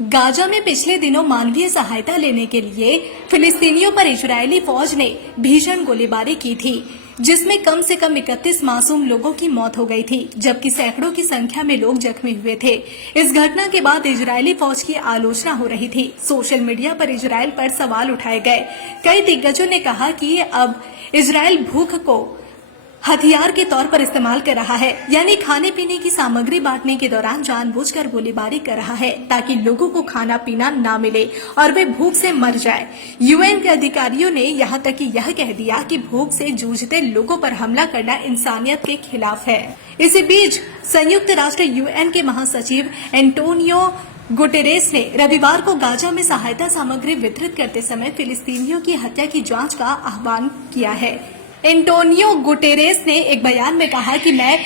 Gaza में पिछले दिनों मानवीय सहायता लेने के लिए फिलिस्तीनियों पर इजरायली फौज ने भीषण गोलीबारी की थी, जिसमें कम से कम 31 मासूम लोगों की मौत हो गई थी, जबकि सैकड़ों की संख्या में लोग जख्मी हुए थे। इस घटना के बाद इजरायली फौज की आलोचना हो रही थी। सोशल मीडिया पर इजरायल पर सवाल उठाए गए। कई दिग्गजों ने कहा कि अब इजरायल भूख को हथियार के तौर पर इस्तेमाल कर रहा है, यानी खाने पीने की सामग्री बांटने के दौरान जानबूझकर गोलीबारी कर रहा है ताकि लोगों को खाना पीना ना मिले और वे भूख से मर जाए। यूएन के अधिकारियों ने यहां तक कि यह कह दिया कि भूख से जूझते लोगों पर हमला करना इंसानियत के खिलाफ है। इसी बीच संयुक्त राष्ट्र यूएन के महासचिव एंटोनियो गुटेरेस ने रविवार को गाजा में सहायता सामग्री वितरित करते समय फिलिस्तीनियों की हत्या की जांच का आह्वान किया है। एंटोनियो गुटेरेस ने एक बयान में कहा कि मैं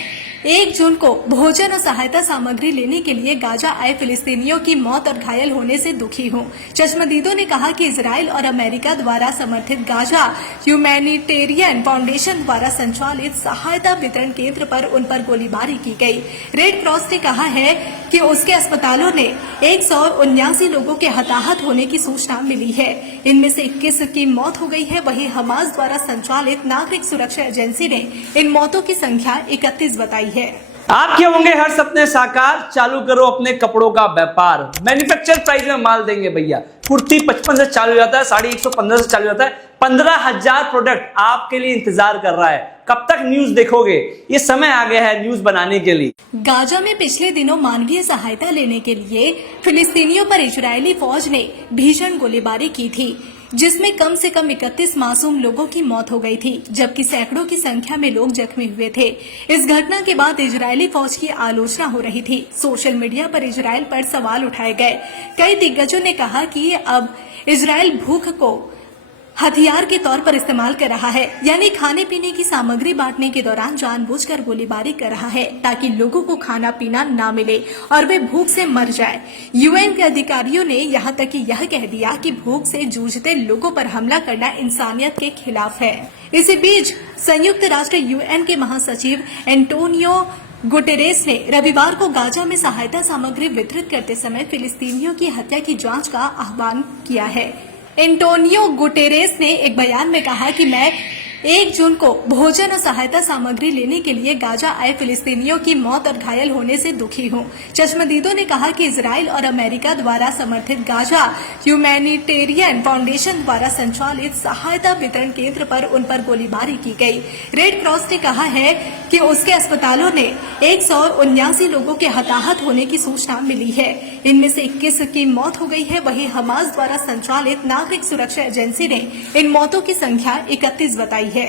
1 जून को भोजन और सहायता सामग्री लेने के लिए गाजा आए फिलिस्तीनियों की मौत और घायल होने से दुखी हूं। चश्मदीदों ने कहा कि इजराइल और अमेरिका द्वारा समर्थित गाजा ह्यूमैनिटेरियन फाउंडेशन द्वारा संचालित सहायता वितरण केंद्र पर उन पर गोलीबारी की गई। रेड क्रॉस ने कहा है कि उसके अस्पतालों ने 179 लोगों के हताहत होने की सूचना मिली है। इनमें से 21 की मौत हो गई है। वहीं हमास द्वारा संचालित नागरिक सुरक्षा एजेंसी ने इन मौतों की संख्या 31 बताई है। आपके होंगे हर सपने साकार, चालू करो अपने कपड़ों का व्यापार। मैन्युफैक्चर प्राइस में माल देंगे भैया। कुर्ती 55 से चालू हो जाता है, साड़ी 115 से चालू होता है। 15,000 प्रोडक्ट आपके लिए इंतजार कर रहा है। कब तक न्यूज देखोगे? ये समय आ गया है न्यूज बनाने के लिए। गाजा में पिछले दिनों मानवीय सहायता लेने के लिए फिलिस्तीनियों पर इजरायली फौज ने भीषण गोलीबारी की थी, जिसमें कम से कम 31 मासूम लोगों की मौत हो गई थी, जबकि सैकड़ों की संख्या में लोग जख्मी हुए थे। इस घटना के बाद इजरायली फौज की आलोचना हो रही थी। सोशल मीडिया पर इजरायल पर सवाल उठाए गए। कई दिग्गजों ने कहा कि अब इजरायल भूख को हथियार के तौर पर इस्तेमाल कर रहा है, यानी खाने पीने की सामग्री बांटने के दौरान जानबूझकर गोलीबारी कर रहा है ताकि लोगों को खाना पीना ना मिले और वे भूख से मर जाए। यूएन के अधिकारियों ने यहां तक कि यह कह दिया कि भूख से जूझते लोगों पर हमला करना इंसानियत के खिलाफ है। इसी बीच संयुक्त राष्ट्र यूएन के महासचिव एंटोनियो गुटेरेस ने रविवार को गाजा में सहायता सामग्री वितरित करते समय फिलिस्तीनियों की हत्या की जांच का आह्वान किया है। एंटोनियो गुटेरेस ने एक बयान में कहा कि मैं 1 जून को भोजन और सहायता सामग्री लेने के लिए गाजा आए फिलिस्तीनियों की मौत और घायल होने से दुखी हूं। चश्मदीदों ने कहा कि इजराइल और अमेरिका द्वारा समर्थित गाजा ह्यूमैनिटेरियन फाउंडेशन द्वारा संचालित सहायता वितरण केंद्र पर उन पर गोलीबारी की गई। रेड क्रॉस ने कहा है कि उसके अस्पतालों ने 179 लोगों के हताहत होने की सूचना मिली है। इनमें से 21 की मौत हो गई है। वहीं हमास द्वारा संचालित नागरिक सुरक्षा एजेंसी ने इन मौतों की संख्या 31 बताई है।